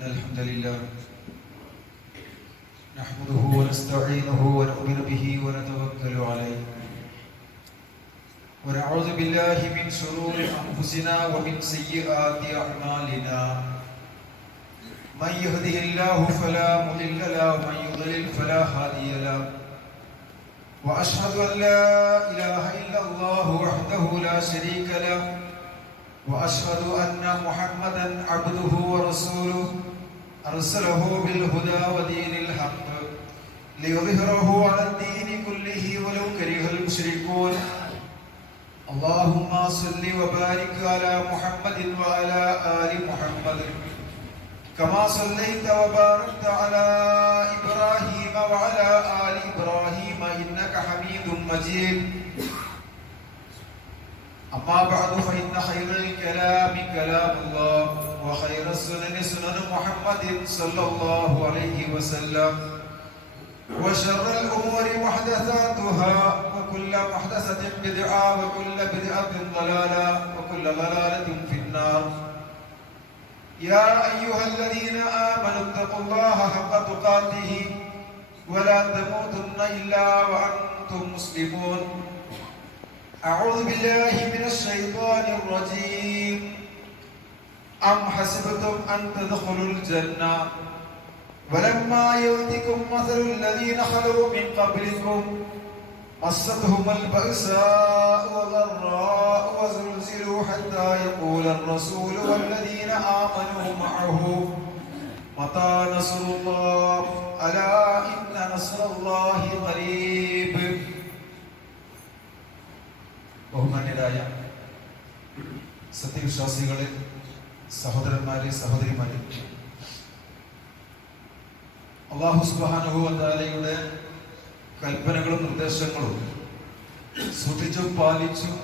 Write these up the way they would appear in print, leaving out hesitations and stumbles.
إن الحمد لله نحمده ونستعينه ونؤمن به ونتوكل عليه ونعوذ بالله من شرور أنفسنا ومن سيئات أعمالنا من يهده الله فلا مضل له ومن يضلل فلا هادي له وأشهد أن لا إله إلا الله وحده لا شريك له وأشهد أن محمدا عبده ورسوله أرسله بالهدى ودين الحق ليظهره على الدين كله ولو كره المشركون اللهم صل وبارك على محمد وعلى آل محمد كما صليت وباركت على إبراهيم وعلى آل إبراهيم إنك حميد مجيد أما بعد فإن خير الكلام كلام الله وخير السنن سنن محمد صلى الله عليه وسلم وشر الأمور محدثاتها وكل محدثة بدعة وكل بدعة ضلالة وكل ضلالة في النار يا أيها الذين آمنوا اتقوا الله حق تقاته ولا تموتن إلا وأنتم مسلمون أعوذ بالله من الشيطان الرجيم أم حسبتم أن تدخلوا الجنة ولما يأتكم مثل الذين خلوا من قبلكم مستهم البأساء والضراء وزلزلوا حتى يقول الرسول والذين آمنوا معه متى نصر الله ألا إن نصر الله قريب. ബഹുമാന്യരായ സത്യവിശ്വാസികളെ, സഹോദരന്മാരെ, സഹോദരിമാരെ, അല്ലാഹു സുബ്ഹാനഹു വ തആലയുടെ കൽപ്പനകളും നിർദ്ദേശങ്ങളും സൂക്ഷിച്ചും പാലിച്ചും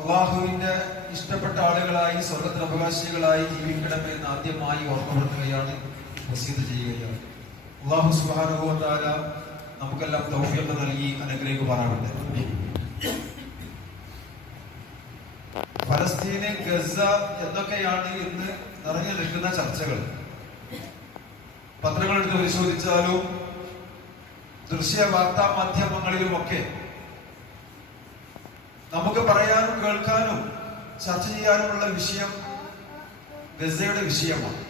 അള്ളാഹുവിന്റെ ഇഷ്ടപ്പെട്ട ആളുകളായി, സ്വർഗ്ഗത്തിന് അവകാശികളായി ജീവിക്കണമെന്ന് ആദ്യമായി ഓർമ്മപ്പെടുത്തുകയാണ്, വസീയത്ത് ചെയ്യുകയാണ്. അല്ലാഹു സുബ്ഹാനഹു വ തആല നമുക്കെല്ലാം തൗഫീഖ് നൽകി അനുഗ്രഹിക്കുമാറാകട്ടെ. ഫലസ്തീന്, ഗസ എന്നൊക്കെയാണ് ഇന്ന് നിറഞ്ഞു നിൽക്കുന്ന ചർച്ചകൾ. പത്രങ്ങളെടുത്ത് പരിശോധിച്ചാലും ദൃശ്യ വാർത്താ മാധ്യമങ്ങളിലുമൊക്കെ നമുക്ക് പറയാനും കേൾക്കാനും ചർച്ച ചെയ്യാനുമുള്ള വിഷയം ഗസയുടെ വിഷയമാണ്.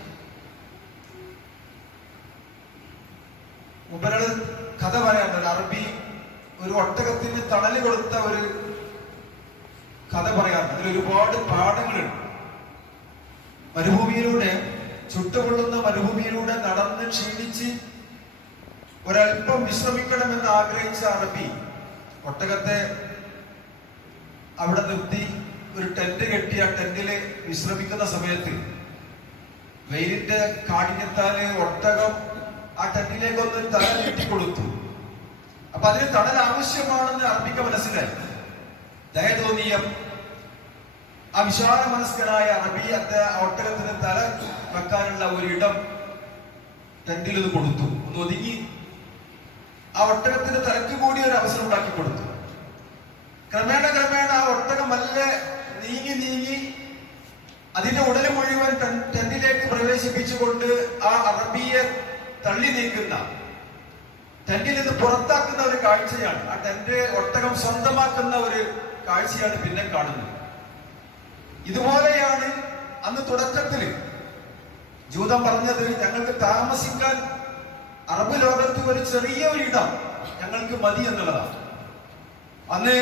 മുമ്പൊരു കഥ പറയാറുണ്ട്. അറബി ഒരു ഒട്ടകത്തിന് തണല് കൊടുത്ത ഒരു കഥ പറയാറുണ്ട്. അതിൽ ഒരുപാട് പാഠങ്ങളുണ്ട്. മരുഭൂമിയിലൂടെ, ചുട്ടുപൊള്ളുന്ന മരുഭൂമിയിലൂടെ നടന്ന് ക്ഷീണിച്ച് ഒരല്പം വിശ്രമിക്കണമെന്ന് ആഗ്രഹിച്ച അറബി ഒട്ടകത്തെ അവിടെ നിർത്തി ഒരു ടെന്റ് കെട്ടി ആ ടെന്റില് വിശ്രമിക്കുന്ന സമയത്ത് വെയിലിന്റെ കാഠിന്യത്താല് ഒട്ടകം ആ ടെന്റിലേക്കൊന്ന് തല നീട്ടിക്കൊടുത്തു. അപ്പൊ അതിന് തണൽ ആവശ്യമാണെന്ന് അറബിക്ക് മനസ്സിലായി. ദയ തോന്നിയ ആ വിശാല മനസ്കനായ അറബി ഒട്ടകത്തിന് തല വെക്കാനുള്ള ഒരിടം ടെന്റിൽ ഇത് കൊടുത്തു. ഒന്ന് ഒതുങ്ങി ആ ഒട്ടകത്തിന്റെ തലക്ക് കൂടി ഒരു അവസരം ഉണ്ടാക്കി കൊടുത്തു. ക്രമേണ ആ ഒട്ടകം നല്ല നീങ്ങി അതിന്റെ ഉടല് മുഴുവൻ ടെന്റിലേക്ക് പ്രവേശിപ്പിച്ചുകൊണ്ട് ആ അറബിയെ തള്ളി നീക്കുന്ന, ടെന്റിൽ നിന്ന് പുറത്താക്കുന്ന ഒരു കാഴ്ചയാണ്, ആ ടെന്റ് ഒട്ടകം സ്വന്തമാക്കുന്ന ഒരു കാഴ്ചയാണ് പിന്നെ കാണുന്നത്. ഇതുപോലെയാണ് അന്ന് തുടക്കത്തിൽ ജൂതം പറഞ്ഞത്, ഞങ്ങൾക്ക് താമസിക്കാൻ അറബ് ലോകത്ത് ഒരു ചെറിയ ഒരു ഇടം ഞങ്ങൾക്ക് മതി എന്നുള്ളതാണ്. അന്ന്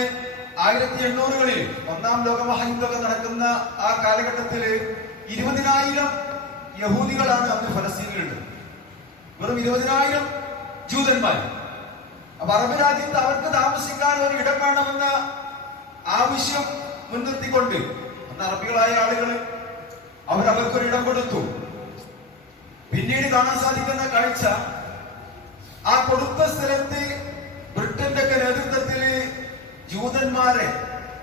1800-കളിൽ ഒന്നാം ലോക മഹായുദ്ധമൊക്കെ നടക്കുന്ന ആ കാലഘട്ടത്തില് 20,000 യഹൂദികളാണ് അന്ന് ഫലസ്തീനിലുള്ളത്. വെറും 20,000 ജൂതന്മാർ. അപ്പൊ അറബ് രാജ്യത്ത് അവർക്ക് താമസിക്കാൻ ഒരു ഇടം വേണമെന്ന ആവശ്യം മുൻനിർത്തിക്കൊണ്ട് അന്ന് അറബികളായ ആളുകൾ അവർക്കൊരിടം കൊടുത്തു. പിന്നീട് കാണാൻ സാധിക്കുന്ന കാഴ്ച, ആ കൊടുത്ത സ്ഥലത്ത് ബ്രിട്ടന്റെ ഒക്കെ നേതൃത്വത്തിൽ ജൂതന്മാരെ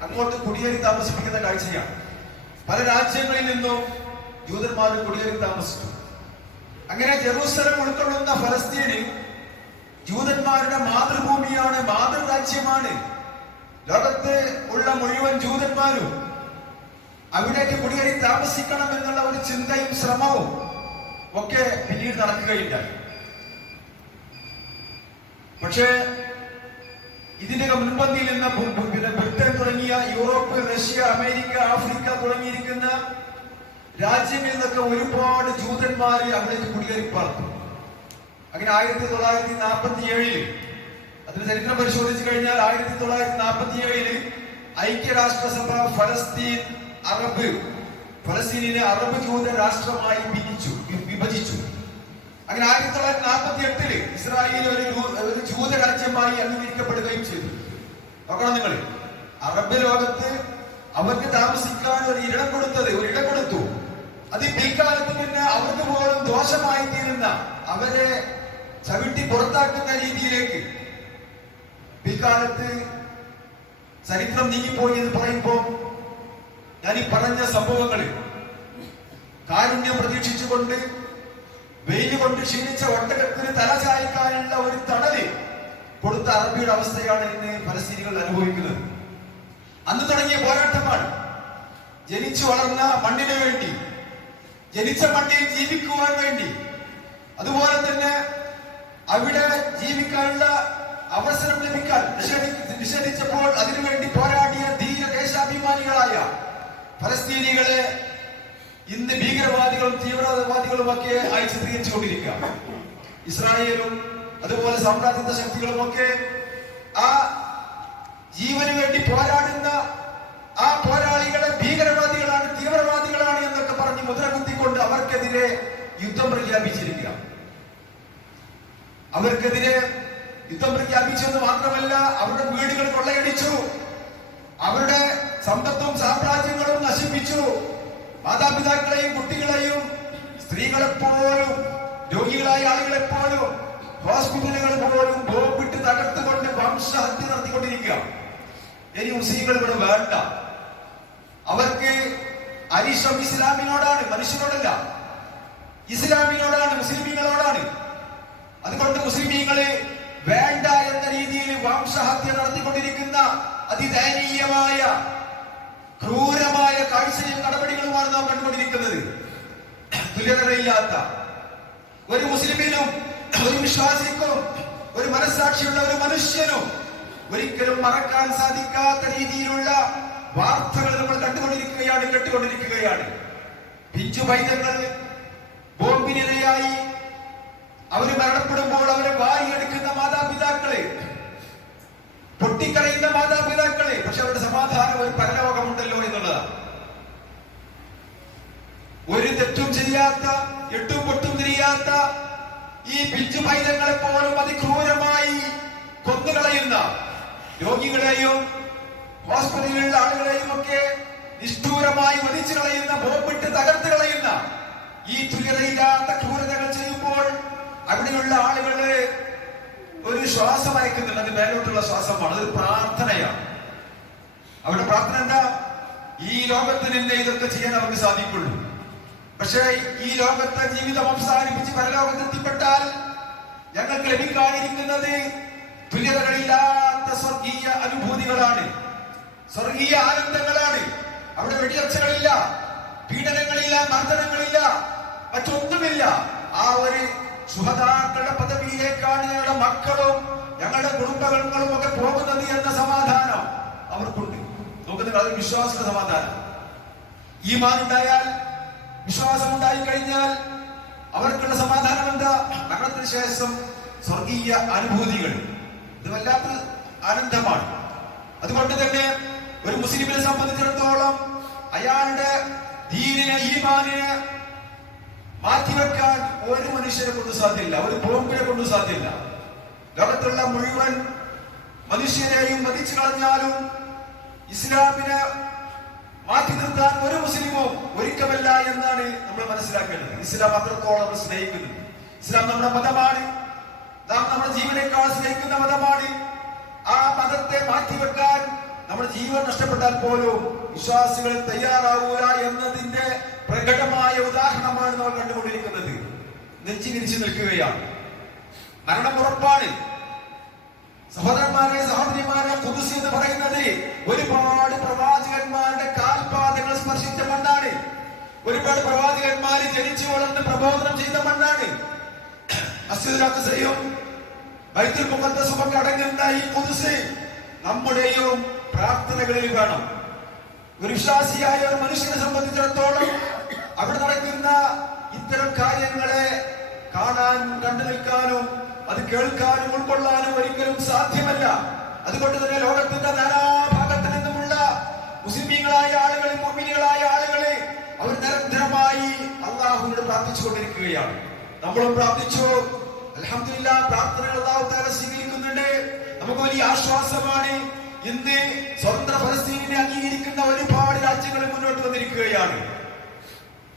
അങ്ങോട്ട് കുടിയേറി താമസിപ്പിക്കുന്ന കാഴ്ചയാണ്. പല രാജ്യങ്ങളിൽ നിന്നും ജൂതന്മാർ കുടിയേറി താമസിച്ചു. അങ്ങനെ ജെറൂസലം ഉൾക്കൊള്ളുന്ന ഫലസ്തീനിൽ ജൂതന്മാരുടെ മാതൃഭൂമിയാണ്, മാതൃരാജ്യമാണ്. ലോകത്ത് ഉള്ള മുഴുവൻ ജൂതന്മാരും അവിടേക്ക് കുടിയേറി താമസിക്കണം എന്നുള്ള ഒരു ചിന്തയും ശ്രമവും ഒക്കെ പിന്നീട് നടക്കുകയുണ്ടായി. പക്ഷേ ഇതിന്റെ മുൻപന്തിയിൽ നിന്ന് പിന്നെ ബ്രിട്ടൻ തുടങ്ങിയ യൂറോപ്പ്, റഷ്യ, അമേരിക്ക, ആഫ്രിക്ക തുടങ്ങിയിരിക്കുന്ന രാജ്യങ്ങളിൽ നിന്നൊക്കെ ഒരുപാട് ജൂതന്മാര് അവിടേക്ക് കുടിയേറി പാർത്തു. അങ്ങനെ 1947 അതിന് ചരിത്രം പരിശോധിച്ചു കഴിഞ്ഞാൽ 1947 ഐക്യരാഷ്ട്രസഭ ഫലസ്തീനിനെ അറബ് ജൂത രാഷ്ട്രമായി വിഭജിച്ചു. അങ്ങനെ 1948 ഇസ്രായേൽ ഒരു ജൂത രാജ്യമായി അംഗീകരിക്കപ്പെടുകയും ചെയ്തു. നോക്കണം നിങ്ങൾ, അറബ് ലോകത്ത് അവർക്ക് താമസിക്കാൻ ഒരു ഇടം കൊടുത്തു. അത് പിൽക്കാലത്ത് പിന്നെ അവർക്ക് പോലും ദോഷമായി തീരുന്ന, അവരെ ചവിട്ടി പുറത്താക്കുന്ന രീതിയിലേക്ക് പിൽക്കാലത്ത് ചരിത്രം നീങ്ങിപ്പോയി എന്ന് പറയുമ്പോൾ ഞാൻ ഈ പറഞ്ഞ സംഭവങ്ങൾ കാരുണ്യം പ്രതീക്ഷിച്ചുകൊണ്ട് വെയിൽ കൊണ്ട് ക്ഷീണിച്ച ഒട്ടകത്തിന് തല ചായ്ക്കാനുള്ള ഒരു തണല് കൊടുത്ത അറബിയുടെ അവസ്ഥയാണ് ഇന്ന് ഫലസ്തീനികൾ അനുഭവിക്കുന്നത്. അന്ന് തുടങ്ങിയ പോരാട്ടമാണ്. ജനിച്ചു വളർന്ന മണ്ണിന് വേണ്ടി, ജനിച്ച മണ്ണിൽ ജീവിക്കുവാൻ വേണ്ടി, അതുപോലെ തന്നെ അവിടെ ജീവിക്കാനുള്ള അവസരം ലഭിക്കാൻ നിഷേധിച്ചപ്പോൾ അതിനുവേണ്ടി പോരാടിയ ധീര ദേശാഭിമാനികളായ ഫലസ്തീനികളെ ഇന്ന് ഭീകരവാദികളും തീവ്രവാദികളും ഒക്കെ ആയി ചിത്രീകരിച്ചുകൊണ്ടിരിക്കുക. ഇസ്രായേലും അതുപോലെ സാമ്രാജ്യത്വ ശക്തികളും ഒക്കെ ആ ജീവന് വേണ്ടി പോരാടുന്ന ആ പോരാളികളെ ഭീകരവാദികളാണ്, തീവ്രവാദികളാണ് എന്നൊക്കെ പറഞ്ഞ് മുദ്രകുത്തിക്കൊണ്ട് അവർക്കെതിരെ യുദ്ധം പ്രഖ്യാപിച്ചിരിക്കുക. അവർക്കെതിരെ യുദ്ധം പ്രഖ്യാപിച്ചെന്ന് മാത്രമല്ല, അവരുടെ വീടുകൾ കൊള്ളയടിച്ചു, അവരുടെ സമ്പത്തും സാമ്രാജ്യങ്ങളും നശിപ്പിച്ചു, മാതാപിതാക്കളെയും കുട്ടികളെയും സ്ത്രീകളെപ്പോലും രോഗികളായ ആളുകളെപ്പോലും ഹോസ്പിറ്റലുകൾ പോലും ബോംബിട്ട് തകർത്തുകൊണ്ട് വംശഹത്യ നടത്തിക്കൊണ്ടിരിക്കുക. ഇനി മുസ്ലിങ്ങൾ ഇവിടെ വേണ്ട. അവർക്ക് അരിശം ഇസ്ലാമിനോടാണ്, മനുഷ്യനോടല്ല, ഇസ്ലാമിനോടാണ്, മുസ്ലിമീങ്ങളോടാണ്. അതുകൊണ്ട് മുസ്ലിമീങ്ങളെ വേണ്ട എന്ന രീതിയിൽ വംശഹത്യ നടത്തിക്കൊണ്ടിരിക്കുന്ന അതിദയനീയമായ ക്രൂരമായ കാഴ്ചയും നടപടികളുമാണ് നാം കണ്ടുകൊണ്ടിരിക്കുന്നത്. തുല്യതയില്ലാത്ത ഒരു മുസ്ലിമിനും ഒരു വിശ്വാസിക്കും ഒരു മനസ്സാക്ഷിയുള്ള ഒരു മനുഷ്യനും ഒരിക്കലും മറക്കാൻ സാധിക്കാത്ത രീതിയിലുള്ള വാർത്തകൾ നമ്മൾ കേട്ടുകൊണ്ടിരിക്കുകയാണ്. പിഞ്ചു പൈതങ്ങൾ ബോംബിനിരയായി അവര് മരണപ്പെടുമ്പോൾ അവരെ വാരിയെടുക്കുന്ന മാതാപിതാക്കളെ, പൊട്ടിക്കരയുന്ന മാതാപിതാക്കളെ. പക്ഷെ അവരുടെ സമാധാനം ഒരു പരലോകമുണ്ടല്ലോ എന്നുള്ളതാണ്. ഒരു തെറ്റും ചെയ്യാത്ത, എട്ടും പൊട്ടും തിരിയാത്ത ഈ പിഞ്ചു പൈതങ്ങളെ പോലും അതിക്രൂരമായി കൊന്നുകളയുന്ന, രോഗികളെയും ഹോസ്പിറ്റലിലുള്ള ആളുകളെയും ഒക്കെ നിഷ്ഠൂരമായി വധിച്ചു കളയുന്ന, ബോംബിട്ട് തകർത്ത് കളയുന്ന ഈ തുല്യതയില്ലാത്ത ക്രൂരതകൾ ചെയ്യുമ്പോൾ അവിടെയുള്ള ആളുകള് ഒരു ശ്വാസം അയക്കുന്നുണ്ട്. അത് മേലോട്ടുള്ള ശ്വാസമാണ്, അതൊരു പ്രാർത്ഥനയാണ്. അവരുടെ പ്രാർത്ഥന എന്താ? ഈ ലോകത്ത് നിന്ന് ഇതൊക്കെ ചെയ്യാൻ അവർക്ക് സാധിക്കുള്ളൂ. പക്ഷേ ഈ ലോകത്തെ ജീവിതം അവസാനിപ്പിച്ച് പരലോകത്ത് എത്തിപ്പെട്ടാൽ ഞങ്ങൾക്ക് ലഭിക്കാനിരിക്കുന്നത് തുല്യതകളില്ലാത്ത സ്വർഗീയ അനുഭൂതികളാണ്, സ്വർഗീയ ആനന്ദങ്ങളാണ്. അവിടെ വെടിയൊച്ചകളില്ല, പീഡനങ്ങളില്ല, മർദ്ദനങ്ങളില്ല, മറ്റൊന്നുമില്ല. ആ ഒരു ശുഹദാക്കളുടെ പദവിയിലേക്കാണ് ഞങ്ങളുടെ മക്കളും ഞങ്ങളുടെ കുടുംബങ്ങളും ഒക്കെ പോകുന്നത് എന്ന സമാധാനം അവർക്കുണ്ട്. നോക്കുന്നത് അത് വിശ്വാസത്തിന്റെ സമാധാനം. ഈമാൻ ഉണ്ടായാൽ, വിശ്വാസം ഉണ്ടായി കഴിഞ്ഞാൽ അവർക്കുള്ള സമാധാനം എന്താ? മരണത്തിന് ശേഷം സ്വർഗീയ അനുഭൂതികൾ. ഇത് വല്ലാത്ത ആനന്ദമാണ്. അതുകൊണ്ട് തന്നെ ഒരു മുസ്ലിമിനെ സംബന്ധിച്ചിടത്തോളം അയാളുടെ ദീനിനെ, ഈമാനിനെ മാറ്റിവെക്കാൻ ഒരു മനുഷ്യരെ കൊണ്ട് സാധ്യമില്ല, ഒരു ബോംബിനെ കൊണ്ട് സാധ്യമില്ല. ലോകത്തുള്ള മുഴുവൻ മനുഷ്യരെയും വധിച്ചു കളഞ്ഞാലും ഇസ്ലാമിനെ മാറ്റി നിർത്താൻ ഒരു മുസ്ലിമും ഒരുക്കമല്ല എന്നാണ് നമ്മൾ മനസ്സിലാക്കേണ്ടത്. ഇസ്ലാം അത്രത്തോളം നമ്മൾ സ്നേഹിക്കുന്നത്. ഇസ്ലാം നമ്മുടെ മതമാണ്, നാം നമ്മുടെ ജീവനേക്കാൾ സ്നേഹിക്കുന്ന മതമാണ്. ആ മതത്തെ മാറ്റിവെക്കാൻ നമ്മുടെ ജീവൻ നഷ്ടപ്പെട്ടാൽ പോലും വിശ്വാസികൾ തയ്യാറാവൂല എന്നതിന്റെ പ്രകടമായ ഉദാഹരണമാണ് നമ്മൾ കണ്ടുകൊണ്ടിരിക്കുന്നത്. നെഞ്ചി വിരിച്ചു നിൽക്കുകയാണ്. മരണം ഉറപ്പാണ്. സഹോദരന്മാരെ, സഹോദരിമാരെ, ഖുദ്സ് എന്ന് പറയുന്നത് ഒരുപാട് പ്രവാചകന്മാരുടെ കാൽപാദങ്ങൾ സ്പർശിച്ച മണ്ണാണ്. ഒരുപാട് പ്രവാചകന്മാര് ജനിച്ചു വളർന്ന് പ്രബോധനം ചെയ്ത മണ്ണാണ്. മസ്ജിദുൽ അഖ്സയും ബൈത്തുൽ മുഖദ്ദസും ഒക്കെ അടങ്ങുന്ന ഈ ഖുദ്സ് നമ്മുടെയും പ്രാർത്ഥനകളിൽ വേണം. ഒരു വിശ്വാസിയായ ഒരു മനുഷ്യനെ സംബന്ധിച്ചിടത്തോളം അവിടെ നടക്കുന്ന ഇത്തരം കാര്യങ്ങളെ കാണാൻ, കണ്ടു നിൽക്കാനും അത് കേൾക്കാനും ഉൾക്കൊള്ളാനും ഒരിക്കലും സാധ്യമല്ല. അതുകൊണ്ട് തന്നെ ലോകത്തിന്റെ നാനാഭാഗത്ത് നിന്നുമുള്ള മുസ്ലിമീങ്ങളായ ആളുകൾ, മുഅ്മിനീങ്ങളായ ആളുകൾ അവർ നിരന്തരമായി അല്ലാഹുവിനോട് പ്രാർത്ഥിച്ചുകൊണ്ടിരിക്കുകയാണ്. നമ്മളും പ്രാർത്ഥിച്ചു. അൽഹംദുലില്ലാഹ്, പ്രാർത്ഥനകൾ അല്ലാഹു തആല സ്വീകരിക്കുന്നുണ്ട്. നമുക്ക് വലിയ ആശ്വാസമാണ്. ഇന്ന് സ്വതന്ത്ര ഫലസ്തീനിനെ അംഗീകരിക്കുന്ന ഒരുപാട് രാജ്യങ്ങൾ മുന്നോട്ട് വന്നിരിക്കുകയാണ്.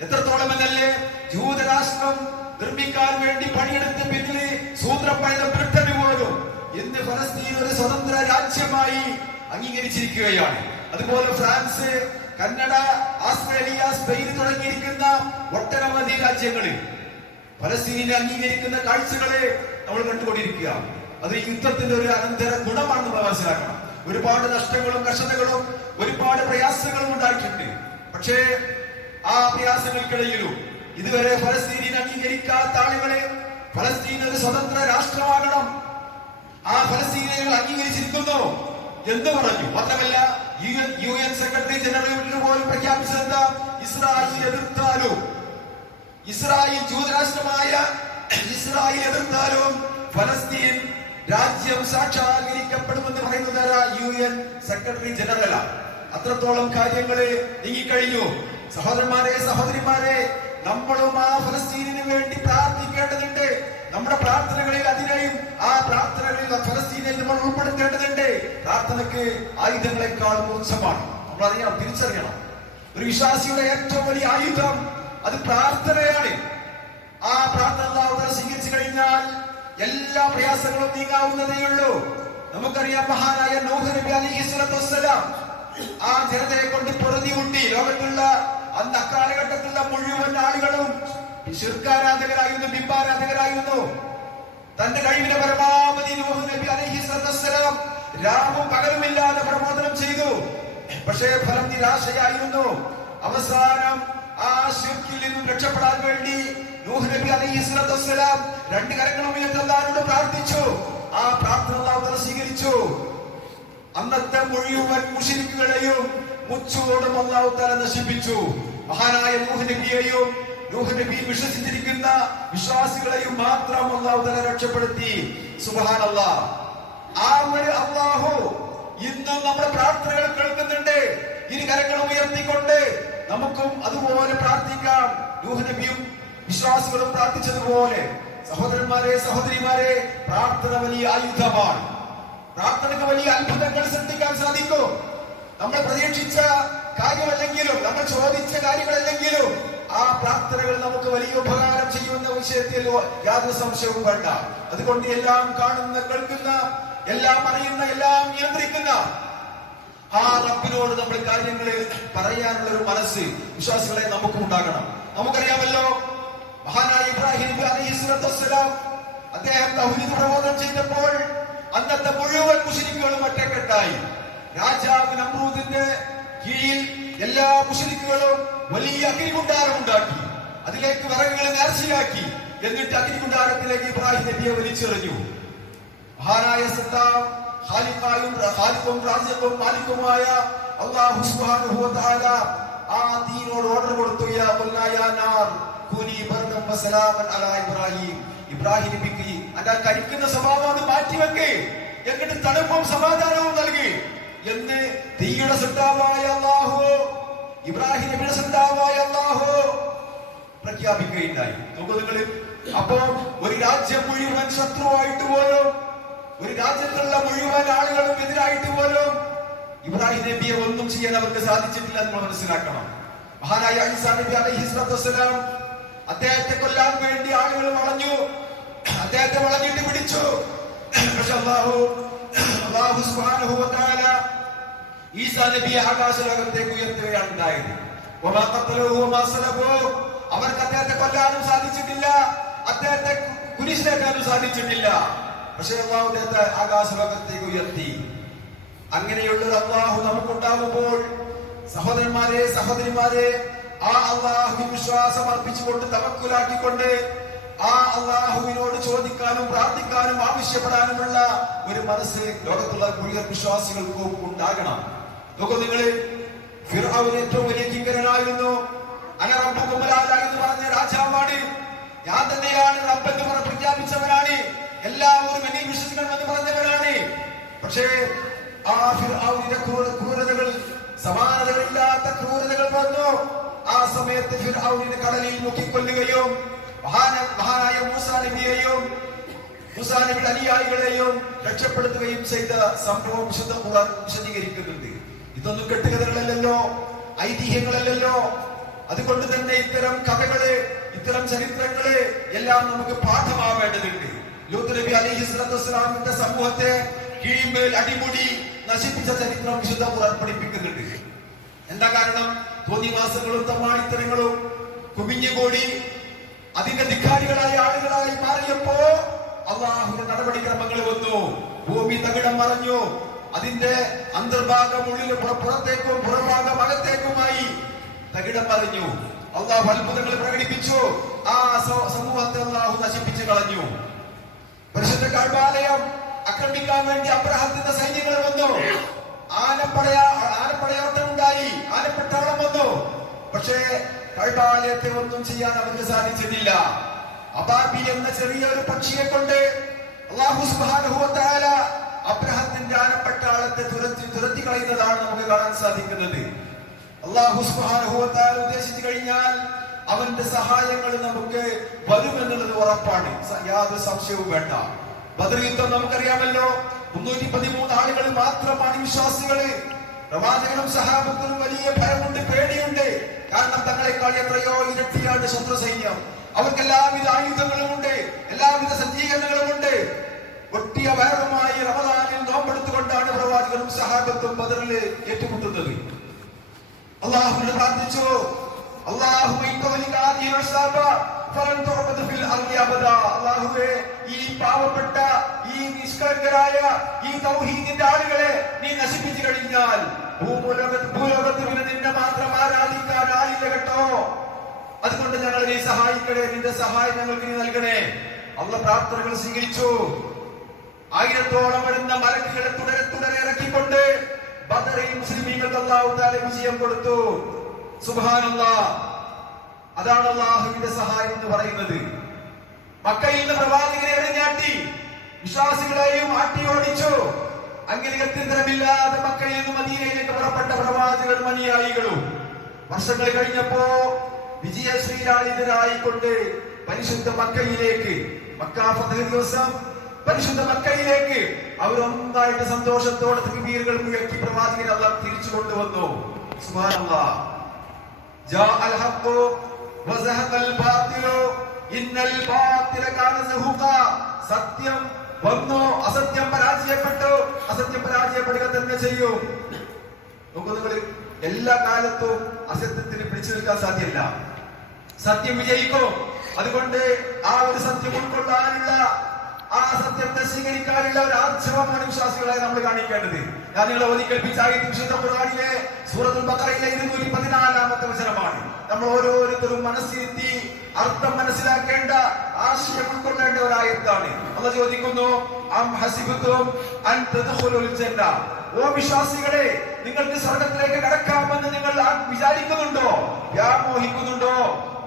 എത്രത്തോളം എന്നല്ലേ, ജൂതരാഷ്ട്രം നിർമ്മിക്കാൻ വേണ്ടി പണിയെടുത്ത പിന്നില് സൂത്രം പണിത ബ്രിട്ടന് പോലും ഇന്ന് ഫലസ്തീൻ ഒരു സ്വതന്ത്ര രാജ്യമായി അംഗീകരിച്ചിരിക്കുകയാണ്. അതുപോലെ ഫ്രാൻസ്, കന്നഡ, ഓസ്ട്രേലിയ, സ്പെയിൻ തുടങ്ങിയിരിക്കുന്ന ഒട്ടനവധി രാജ്യങ്ങളിൽ ഫലസ്തീനിനെ അംഗീകരിക്കുന്ന കാഴ്ചകളെ നമ്മൾ കണ്ടുകൊണ്ടിരിക്കുക. അത് യുദ്ധത്തിന്റെ ഒരു അനന്തര ഗുണമാണെന്ന് നമ്മൾ മനസ്സിലാക്കണം. ഒരുപാട് നഷ്ടങ്ങളും കഷ്ടതകളും ഒരുപാട് പ്രയാസങ്ങളും ഉണ്ടായിട്ടുണ്ട്. പക്ഷേ ആ പ്രയാസങ്ങൾക്കിടയിലും ഇതുവരെ ഫലസ്തീനിനെ അംഗീകരിക്കാത്ത ആളുകളെ ഫലസ്തീൻ ഒരു സ്വതന്ത്ര രാഷ്ട്രമാകണം, ആ ഫലസ്തീനികൾ അംഗീകരിച്ചിരിക്കുന്നു എന്ന് പറഞ്ഞു. മാത്രമല്ല UN സെക്രട്ടറി ജനറൽ പോലും പ്രഖ്യാപിച്ചത് ഇസ്രായേൽ എതിർത്താലും, ഇസ്രായേൽ ജൂതരാഷ്ട്രമായ ഇസ്രായേൽ എതിർത്താലും ഫലസ്തീൻ രാജ്യം സാക്ഷാത്കരിക്കപ്പെടുമെന്ന് പറയുന്നത് UN സെക്രട്ടറി ജനറൽ. അത്രത്തോളം കാര്യങ്ങള് നീങ്ങിക്കഴിഞ്ഞു. സഹോദരന്മാരെ, സഹോദരിമാരെ, നമ്മളും ആ ഫലസ്തീനിന് വേണ്ടി പ്രാർത്ഥിക്കേണ്ടതുണ്ട്. നമ്മുടെ പ്രാർത്ഥനകളിൽ അതിനെയും ആ പ്രാർത്ഥനകളിൽ ഫലസ്തീനെ നമ്മൾ ഉൾപ്പെടുത്തേണ്ടതുണ്ട്. പ്രാർത്ഥനയ്ക്ക് ആയുധങ്ങളെക്കാൾ മോശമാണ്. നമ്മൾ അറിയണം, തിരിച്ചറിയണം. ഒരു വിശ്വാസിയുടെ ഏറ്റവും വലിയ ആയുധം അത് പ്രാർത്ഥനയാണ്. ആ പ്രാർത്ഥന അല്ലാഹു സ്വീകരിച്ചു കഴിഞ്ഞാൽ എല്ലാ പ്രയാസങ്ങളും നീങ്ങാവുന്നതേ ഉള്ളൂ. നമുക്കറിയാം, മഹാനായ നൂഹ് നബി അലൈഹിസ്സലാത്തു വസ്സലാം ആ ജനതയെ കൊണ്ട് പൊറുതിമുട്ടി. ലോകത്തുള്ള അന്ന് അക്കാലഘട്ടത്തിലുള്ള മുഴുവൻ ആളുകളും ശിർക്കാരാധകരായിരുന്നു, ബിംബാരാധകരായിരുന്നു. തന്റെ കഴിവിന്റെ പരമാവധി നൂഹ് നബി അലൈഹിസ്സലാത്തു വസ്സലാം രാവും പകലുമില്ലാതെ പ്രബോധനം ചെയ്തു. പക്ഷേ ഫലം നിരാശയായിരുന്നു. അവസാനം ആ ശിർക്കിൽ നിന്നും രക്ഷപ്പെടാൻ വേണ്ടി നൂഹ് നബി അലൈഹിസ്സലാത്തു വസ്സലാം രണ്ട് കരങ്ങളും ഉയർത്തി അല്ലാഹുവോട് പ്രാർത്ഥിച്ചു. ആ പ്രാർത്ഥന അല്ലാഹു സ്വീകരിച്ചു. അന്നത്തെ മുഴുവൻ മുശ്രിക്കുകളെയും മുച്ചോടും അല്ലാഹു തആല നശിപ്പിച്ചു. മഹാനായ നൂഹ് നബിയെയും നൂഹ് നബി വിശ്വസിച്ചിരിക്കുന്ന വിശ്വാസികളെയും മാത്രം അല്ലാഹു തആല രക്ഷപ്പെടുത്തി. സുബ്ഹാനല്ലാഹ്. ആ ഒരു അല്ലാഹു ഇന്നും നമ്മുടെ പ്രാർത്ഥനകൾ കേൾക്കുന്നുണ്ട്. ഇരു കരങ്ങളും ഉയർത്തിക്കൊണ്ട് നമുക്കും അതുപോലെ പ്രാർത്ഥിക്കാം. നൂഹ് നബിയും വിശ്വാസികളും പ്രാർത്ഥിച്ചതുപോലെ. സഹോദരന്മാരെ, സഹോദരിമാരെ, പ്രാർത്ഥന വലിയ ആയുധമാണ്. പ്രാർത്ഥനയ്ക്ക് വലിയ അത്ഭുതങ്ങൾ സൃഷ്ടിക്കാൻ സാധിക്കും. നമ്മൾ പ്രതീക്ഷിച്ച കാര്യമല്ലെങ്കിലും, നമ്മൾ ചോദിച്ച കാര്യങ്ങളല്ലെങ്കിലും ആ പ്രാർത്ഥനകൾ നമുക്ക് വലിയ ഉപകാരം ചെയ്യുമെന്ന വിഷയത്തിൽ യാതൊരു സംശയവും വേണ്ട. അതുകൊണ്ട് എല്ലാം കാണുന്ന, കേൾക്കുന്ന, എല്ലാം അറിയുന്ന, എല്ലാം നിയന്ത്രിക്കുന്ന ആ റബ്ബിനോട് നമ്മൾ കാര്യങ്ങളെ പറയാനുള്ള ഒരു മനസ്സ് വിശ്വാസികളെ നമുക്ക് ഉണ്ടാകണം. നമുക്കറിയാമല്ലോ, മഹാനായ ഇബ്രാഹിം നബി അലൈഹിസ്സലാത്തു വസ്സലാം അദ്ദേഹം തൗഹീദ് പ്രബോധനം ചെയ്തപ്പോൾ അന്നത്തെ മുഴുവൻ മുശ്രിക്കുകളും ഒറ്റക്കെട്ടായി. രാജാവ് നമ്രൂദിന്റെ കീഴിൽ എല്ലാ മുശ്രിക്കുകളും വലിയ അഗ്നികുണ്ടാരം ഉണ്ടാക്കി. അതിലേക്ക് വിറകുകൾ നേർച്ചയാക്കി. എന്നിട്ട് അഗ്നികുണ്ടാരത്തിലേക്ക് ഇബ്രാഹിം നബിയെ വലിച്ചെറിഞ്ഞു. മഹാനായ സത്താം ഖാലിഖും റാസിഖും മാലിക്കുമായ അല്ലാഹു സുബ്ഹാനഹു വ തആല ആ ദീനോട് ഓർഡർ കൊടുത്തു. യാ നാർ കുനി ബർദൻ വസലാമൻ അലാ ഇബ്രാഹിം. ഇബ്രാഹിം നബിക്ക് അതാ കരിക്കുന്ന സ്വഭാവം അത് മാറ്റിവെക്ക്, എന്നിട്ട് തണുപ്പും സമാധാനവും നൽകി എന്ന് തീയുടെ സൃഷ്ടാവായ അല്ലാഹു, ഇബ്രാഹിം നബിയുടെ സൃഷ്ടാവായ അല്ലാഹു പ്രഖ്യാപിക്കുകയുണ്ടായി. നോക്കൂ നിങ്ങൾ. അപ്പോ ഒരു രാജ്യം മുഴുവൻ ശത്രുവായിട്ട് പോലും, ഒരു രാജ്യത്തുള്ള മുഴുവൻ ആളുകളും എതിരായിട്ട് പോലും ഇബ്രാഹിം നബിയെ ഒന്നും ചെയ്യാൻ അവർക്ക് സാധിച്ചിട്ടില്ല എന്ന് മനസ്സിലാക്കണം. മഹാനായ ഈസാ നബി അലൈഹിസ്സലാത്തു വസ്സലാം അദ്ദേഹത്തെ കൊല്ലാൻ വേണ്ടി ആളുകൾ വളഞ്ഞു. അദ്ദേഹത്തെ വളഞ്ഞിട്ട് പിടിച്ചു. പക്ഷെ അല്ലാഹു സുബ്ഹാനഹു വ തആല ഈസാ നബിയെ ആകാശലോകത്തേക്ക് ഉയർത്തുകയാണ് ഉണ്ടായത്. വമാ ഖതലൂഹു വമാ സലബൂഹു. അവർക്ക് അദ്ദേഹത്തെ കൊല്ലാനും സാധിച്ചിട്ടില്ല, അദ്ദേഹത്തെ കുരിശിലേക്കാനും സാധിച്ചിട്ടില്ല. പക്ഷേ അല്ലാഹു അദ്ദേഹത്തെ ആകാശലോകത്തേക്ക് ഉയർത്തി. അങ്ങനെയുള്ള അല്ലാഹു നമുക്കുണ്ടാകുമ്പോൾ സഹോദരന്മാരെ, സഹോദരിമാരെ, ആ അള്ളാഹുവിൽ വിശ്വാസം അർപ്പിച്ചുകൊണ്ട് തവക്കുലാക്കിക്കൊണ്ട് ആ അള്ളാഹുവിനോട് ചോദിക്കാനും പ്രാർത്ഥിക്കാനും ആവശ്യപ്പെടാനുമുള്ള ഒരു മനസ്സ് ലോകത്തുള്ള മുഴുവൻ വിശ്വാസികൾക്കും ഉണ്ടാകണം. നോക്കൂ നിങ്ങള്, ഫിർഔൻ ഏറ്റവും വലിയ കിങ്കരനായിരുന്നു. അന റബ്ബുകുൽ അഅ്ല എന്ന് പറഞ്ഞ രാജാവാണ്. ഞാൻ തന്നെയാണ് റബ്ബ് എന്ന് പ്രഖ്യാപിച്ചവനാണ്. എല്ലാവരും എന്നിൽ വിശ്വസിക്കണമെന്ന് പറഞ്ഞവരാണ്. പക്ഷേ ആ ഫിർഔനിന്റെ ക്രൂരതകൾ, സമാനതകളില്ലാത്ത ക്രൂരതകൾ വന്നു. ആ സമയത്ത് ഫിർഔനിനെ കടലിൽ മുക്കിക്കൊല്ലുകയും മഹാനായ മൂസാ നബിയെയും മൂസാ നബിയുടെ അനുയായികളെയും രക്ഷപ്പെടുത്തുകയും ചെയ്ത സംഭവം വിശുദ്ധ ഖുർആൻ വിശദീകരിക്കുന്നുണ്ട്. ഇതൊന്നും കെട്ടുകഥകളല്ലല്ലോ, ഐതിഹ്യങ്ങളല്ലല്ലോ. അതുകൊണ്ട് തന്നെ ഇത്തരം കഥകള്, ഇത്തരം ചരിത്രങ്ങള് എല്ലാം നമുക്ക് പാഠമാവേണ്ടതുണ്ട്. ലൂത്ത് നബി അലൈഹിസ്സലാത്തു വസ്സലാമിന്റെ സമൂഹത്തെ കീഴ്മേൽ അടിമുടി നശിപ്പിച്ച ചരിത്രം വിശുദ്ധ ഖുർആൻ പഠിപ്പിക്കുന്നുണ്ട്. എന്താ കാരണം? തോന്നിവാസങ്ങളും തമ്മാടിത്തരങ്ങളും കുമിഞ്ഞുകൂടി അതിന്റെ ധിക്കാരികളായ ആളുകളായി മാറിയപ്പോ അള്ളാഹുവിന്റെ നടപടിക്രമങ്ങൾ വന്നു. ഭൂമി തകിടം മറഞ്ഞു. അതിന്റെ അന്തർഭാഗം ഉള്ളിൽ പുറത്തേക്കും പുറഭാഗം അകത്തേക്കുമായി തകിടം മറിഞ്ഞു. അള്ളാഹു അത്ഭുതങ്ങൾ പ്രകടിപ്പിച്ചു. ആ സമൂഹത്തെ അള്ളാഹു നശിപ്പിച്ചു കളഞ്ഞു. പരിശുദ്ധ കഅബാലയം ആക്രമിക്കാൻ വേണ്ടി അബ്രഹത്തിന്റെ സൈന്യങ്ങൾ വന്നു. ആനപ്പടയോട്ടം ഉണ്ടായി, ആനപ്പട്ടാളം വന്നു. പക്ഷേ കഅബാലയത്തെ ഒന്നും ചെയ്യാൻ അവർക്ക് സാധിച്ചിട്ടില്ല. അബാബിൽ എന്ന ചെറിയൊരു പക്ഷിയെ കൊണ്ട് അല്ലാഹു സുബ്ഹാനഹു വ തആല അബ്രഹത്തിന്റെ ആനപ്പട്ടാളത്തെ തുരത്തി കളയുന്നതാണ് നമുക്ക് കാണാൻ സാധിക്കുന്നത്. അല്ലാഹു സുബ്ഹാനഹു വ തആല ഉദ്ദേശിച്ചു കഴിഞ്ഞാൽ അവന്റെ സഹായങ്ങൾ നമുക്ക് വരുമെന്നുള്ളത് ഉറപ്പാണ്, യാതൊരു സംശയവും വേണ്ട. ബദർ യുദ്ധം നമുക്കറിയാമല്ലോ. 313 ആളുകൾ മാത്രമാണ് വിശ്വാസികള്. പ്രവാചകനും സഹാബത്തിനും വലിയ ഭയമുണ്ട്, പേടിയുണ്ട്. കാരണം തങ്ങളെക്കാൾ എത്രയോ ഇരട്ടിയാണ് ശത്രു സൈന്യം. അവർക്ക് എല്ലാവിധ ആയുധങ്ങളും ഉണ്ട്, എല്ലാവിധ സജ്ജീകരണങ്ങളും ഉണ്ട്. ഒട്ടിയ വയറുമായി റമദാനിൽ നോമ്പെടുത്തുകൊണ്ടാണ് പ്രവാചകനും സഹാബത്തും ബദറിൽ ഏറ്റുമുട്ടുന്നത്. അള്ളാഹുവിനെ പ്രാർത്ഥിച്ചു, അല്ലാഹുവേ, ഈ പാവപ്പെട്ട, ഈ നിഷ്കളങ്കരായ, ഈ തൗഹീദിന്റെ ആളുകളെ നീ നശിപ്പിച്ചു കഴിഞ്ഞാൽ ഭൂലോകത്ത് പിന്നെ നിന്നെ മാത്രം ആരാധിക്കാൻ ആയില്ല കേട്ടോ. അതുകൊണ്ട് ഞങ്ങൾ നീ സഹായിക്കണേ, നിന്റെ സഹായം ഞങ്ങൾക്ക് നീ നൽകണേ. അള്ളാഹ് പ്രാർത്ഥനകൾ സ്വീകരിച്ചു. 1000-ഓളം വരുന്ന മലക്കുകളെ തുടരെ ഇറക്കിക്കൊണ്ട് ബദറിൽ മുസ്ലിമീങ്ങൾക്ക് അല്ലാഹു തആല വിജയം കൊടുത്തു. സുബ്ഹാനല്ലാഹ്, അതാണ് അല്ലാഹുവിന്റെ സഹായം എന്ന് പറയുന്നത്. മക്കയിൽ നിന്ന് പ്രവാചകരെ എറിഞ്ഞാട്ടി വിശ്വാസികളെയും ആട്ടി ഓടിച്ചു. അങ്ങനെ ഗത്യന്തരമില്ലാതെ മക്കയിൽ നിന്ന് മദീനയിലേക്ക് പുറപ്പെട്ട പ്രവാചകരും അനുയായികളും വർഷങ്ങൾ കഴിഞ്ഞപ്പോ വിജയശ്രീലാളിതരായിക്കൊണ്ട് പരിശുദ്ധ മക്കയിലേക്ക്, മക്കാ ഫത്ഹ് ദിവസം പരിശുദ്ധ മക്കയിലേക്ക് അവരൊന്നായിട്ട് സന്തോഷത്തോടെ തക്ബീറുകൾ മുഴക്കി പ്രവാചകനെ അല്ലാഹു തിരിച്ചു കൊണ്ടുവന്നു. സുബ്ഹാനല്ലാഹ്. ജാഅൽ ഹഖ് വസഹഖൽ ബാതിലു ഇന്നൽ ബാതില കാന സഹൂഖാ. സത്യം വന്നു, അസത്യം പരാജയപ്പെട്ടു. അസത്യം പരാജയപ്പെടുക തന്നെ ചെയ്യും. നോക്കൂ നിങ്ങൾ, എല്ലാ കാലത്തും അസത്യത്തിന് പിടിച്ചു നിൽക്കാൻ സാധ്യമല്ല. സത്യം വിജയിക്കും. അതുകൊണ്ട് ആ ഒരു സത്യം ഉൾക്കൊള്ളാനുള്ള, ആ സത്യത്തെ സ്വീകരിക്കാനുള്ള ഒരു ആർജവമാണ് വിശ്വാസികളായി നമ്മൾ കാണിക്കേണ്ടത്. ഞാൻ നിങ്ങളെ ഓതിക്കേൽപ്പിച്ച വിശുദ്ധ ഖുർആനിലെ സൂറത്തുൽ ബഖറയിലെ 214-ാമത്തെ വചനമാണ്. നമ്മൾ ഓരോരുത്തരും മനസ്സിരുത്തി അർത്ഥം മനസ്സിലാക്കേണ്ട, ആശയം ഉൾക്കൊള്ളേണ്ട ഒരു ആയത്താണ്. അല്ലാഹു ചോദിക്കുന്നു, അം ഹസിബതും അൻ തദ്ഖുലുൽ ജന്ന. ഓ വിശ്വാസികളെ, നിങ്ങൾക്ക് സ്വർഗ്ഗത്തിലേക്ക് കടക്കാമെന്ന് നിങ്ങൾ വിചാരിക്കുന്നുണ്ടോ, വ്യാമോഹിക്കുന്നുണ്ടോ?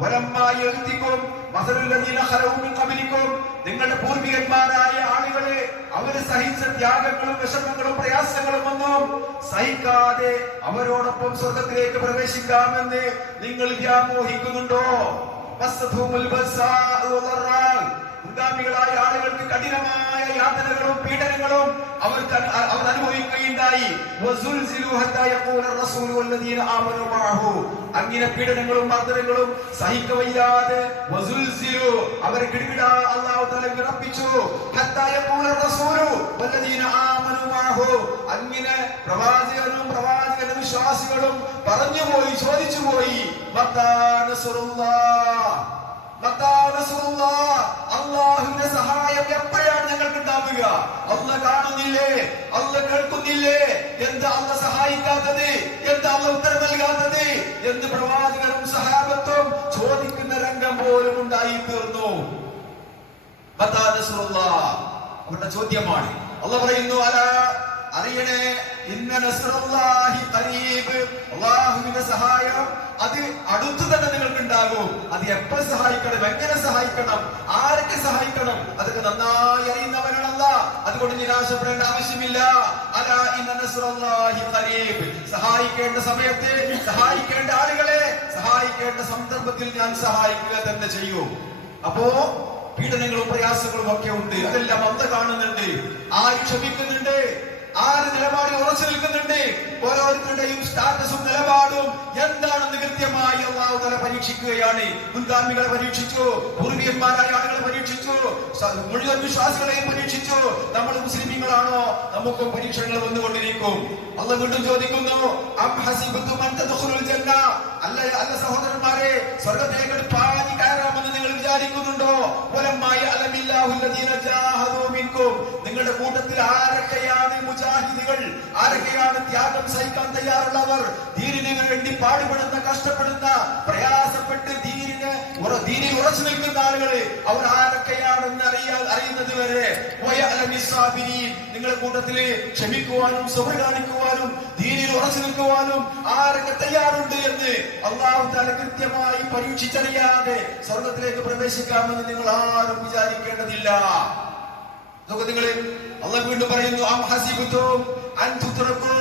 വലമ്മാ യഅതികും മസലുല്ലദീന ഖലൂ മിൻ ഖബലികും. നിങ്ങളുടെ പൂർവികന്മാരായ ആളുകളെ അവർ സഹിച്ച ത്യാഗങ്ങളും വിഷമങ്ങളും പ്രയാസങ്ങളും ഒന്നും സഹിക്കാതെ അവരോടൊപ്പം സ്വർഗ്ഗത്തിലേക്ക് പ്രവേശിക്കാമെന്ന് നിങ്ങൾ വ്യാമോഹിക്കുന്നുണ്ടോ? മുൻഗാമികളായ ആളുകൾക്ക് കഠിനമായ യാതനകളും പീഡനങ്ങളും അവർ അനുഭവിക്കുകയുണ്ടായി. അങ്ങനെ പീഡനങ്ങളും മർദ്ദനങ്ങളും സഹിക്കവയ്യാതെ അവരെ കിടുകിടാ അല്ലാഹു തആല വിറപ്പിച്ചു. അങ്ങനെ പ്രവാചകനും വിശ്വാസികളും പറഞ്ഞുപോയി, ചോദിച്ചുപോയി, അള്ളാഹുവിന്റെ സഹായം എപ്പോഴാണ് ഞങ്ങൾക്ക് ഉണ്ടാവുക? അല്ലാഹ് കാണുന്നില്ലേ, അല്ലാഹ് കേൾക്കുന്നില്ലേ? എന്താ അല്ലാഹ് സഹായിക്കാത്തത്? എന്താ അല്ലാഹ് ഉത്തരം നൽകാത്തത് എന്ന് പ്രവാചകരും മതാ നസ്റുല്ലാഹ്? അവരുടെ ചോദ്യമാണ്. അല്ലാഹു പറയുന്നു, അലാ അറിയണേ, ഇന്ന നസ്റുല്ലാഹി ഖരീബ്, അല്ലാഹുവിന്റെ സഹായം അത് അടുത്തു തന്നെ നിങ്ങൾക്ക് ഉണ്ടാകും. അത് എപ്പോൾ സഹായിക്കണം, എങ്ങനെ സഹായിക്കണം, ആരൊക്കെ സഹായിക്കണം, അതൊക്കെ നന്നായി അറിയുന്നവനാണ് അല്ലാഹ്. അതുകൊണ്ട് നിരാശപ്പെടേണ്ട ആവശ്യമില്ല. അലാ ഇന്ന നസ്റുല്ലാഹി ഖരീബ്, സഹായിക്കേണ്ട സമയത്ത് സഹായിക്കേണ്ട ആളുകളെ സഹായിക്കേണ്ട സന്ദർഭത്തിൽ ഞാൻ സഹായിക്കുക തന്നെ ചെയ്യും. അപ്പോ പീഡനങ്ങളും പ്രയാസങ്ങളും ഒക്കെ ഉണ്ട്, അതെല്ലാം അന്ത കാണുന്നുണ്ട്. ആര് ക്ഷമിക്കുന്നുണ്ട്, ആര് നിലപാടിൽ ഉറച്ചു നിൽക്കുന്നുണ്ട്, ഓരോരുത്തരുടെയും സ്റ്റാറ്റസും നിലപാടും എന്താണെന്ന് കൃത്യമായി അല്ലാഹു തആല പരീക്ഷിക്കുകയാണ്. മുൻഗാമികളെ പരീക്ഷിച്ചു, പൂർവികന്മാരായ ആളുകളെ പരീക്ഷിച്ചു, മുഴുവൻ വിശ്വാസികളെയും പരീക്ഷിച്ചു. നമ്മൾ മുസ്ലിമീങ്ങളാണോ? നമുക്കും പരീക്ഷകൾ വന്നുകൊണ്ടിരിക്കും. അല്ലാഹു വീണ്ടും ചോദിക്കുന്നു, അം ഹസിബതും അൻ തദ്ഖുലുൽ ജന്ന, അല്ല സഹോദരന്മാരെ, സ്വർഗ്ഗത്തിലേക്ക് പാഞ്ഞു കയറാമെന്ന് നിങ്ങൾ വിചാരിക്കുന്നുണ്ടോ? വലമ്മായ അലമില്ലാഹു അല്ലദീന ജാഹദൂ മിൻകും, നിങ്ങളുടെ കൂട്ടത്തിൽ ആരൊക്കെയാണ് മുജാഹിദുകൾ, ആരൊക്കെയാണ് ത്യാഗം സഹിക്കാൻ തയ്യാറുള്ളവർ, ദീനിന് വേണ്ടി പാടുപെടുന്ന, കഷ്ടപ്പെടുന്ന, പ്രയാസപ്പെട്ട് ദീനിൽ ഉറച്ചു നിൽക്കുന്ന ആളുകള്, അവർ ആരൊക്കെയാണെന്ന് അറിയുന്നത് വരെ നിങ്ങളുടെ കൂട്ടത്തില് ക്ഷമിക്കുവാനും സ്വബർ കാണിക്കുവാനും ദീനിൽ ഉറച്ചു നിൽക്കുവാനും ആരൊക്കെ തയ്യാറുണ്ട് എന്ന് അല്ലാഹു തആല കൃത്യമായി പരീക്ഷിച്ചറിയാതെ സ്വർഗ്ഗത്തിലേക്ക് പ്രവേശിക്കാമെന്ന് നിങ്ങൾ ആരും വിചാരിക്കേണ്ടതില്ല. നിങ്ങൾ അല്ലാഹു വീണ്ടും പറയുന്നു, അം ഹസിബതും അൻ തുത്റകൂ,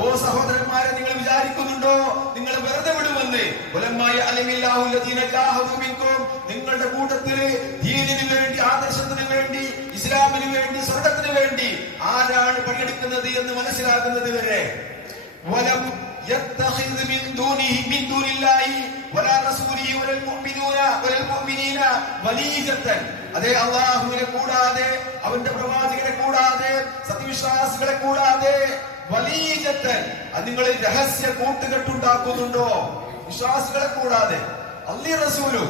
ഓ സഹോദരന്മാരെ, നിങ്ങൾ വിചാരിക്കുന്നുണ്ടോ നിങ്ങൾ വെറുതെ വിടുമെന്ന്? വലമ്മായ അലമില്ലാഹു അല്ലദീന ജാഹദൂ മിൻകും, നിങ്ങളുടെ കൂട്ടത്തിൽ ദീനിന് വേണ്ടി, ആദർശത്തിന് വേണ്ടി, ഇസ്ലാമിന് വേണ്ടി, സ്വർഗ്ഗത്തിന് വേണ്ടി ആരാണ് പണിയെടുക്കുന്നത് എന്ന് മനസ്സിലാക്കുന്നത് വരെ വലം യത്തഖിദ് മിൻ ദൂനില്ലാഹി വലാ റസൂലിഹി വലൽ മുഅ്മിനീന വലീജത്തൻ, അതേ അല്ലാഹുവിനെ കൂടാതെ, അവന്റെ പ്രവാചകനെ കൂടാതെ, സത്യവിശ്വാസികളെ കൂടാതെ വലീജത്തൻ, നിങ്ങൾ രഹസ്യ കൂട്ടുകെട്ടുണ്ടാക്കുന്നുണ്ടോ? വിശ്വാസികളെ കൂടാതെ അള്ളി റസൂലും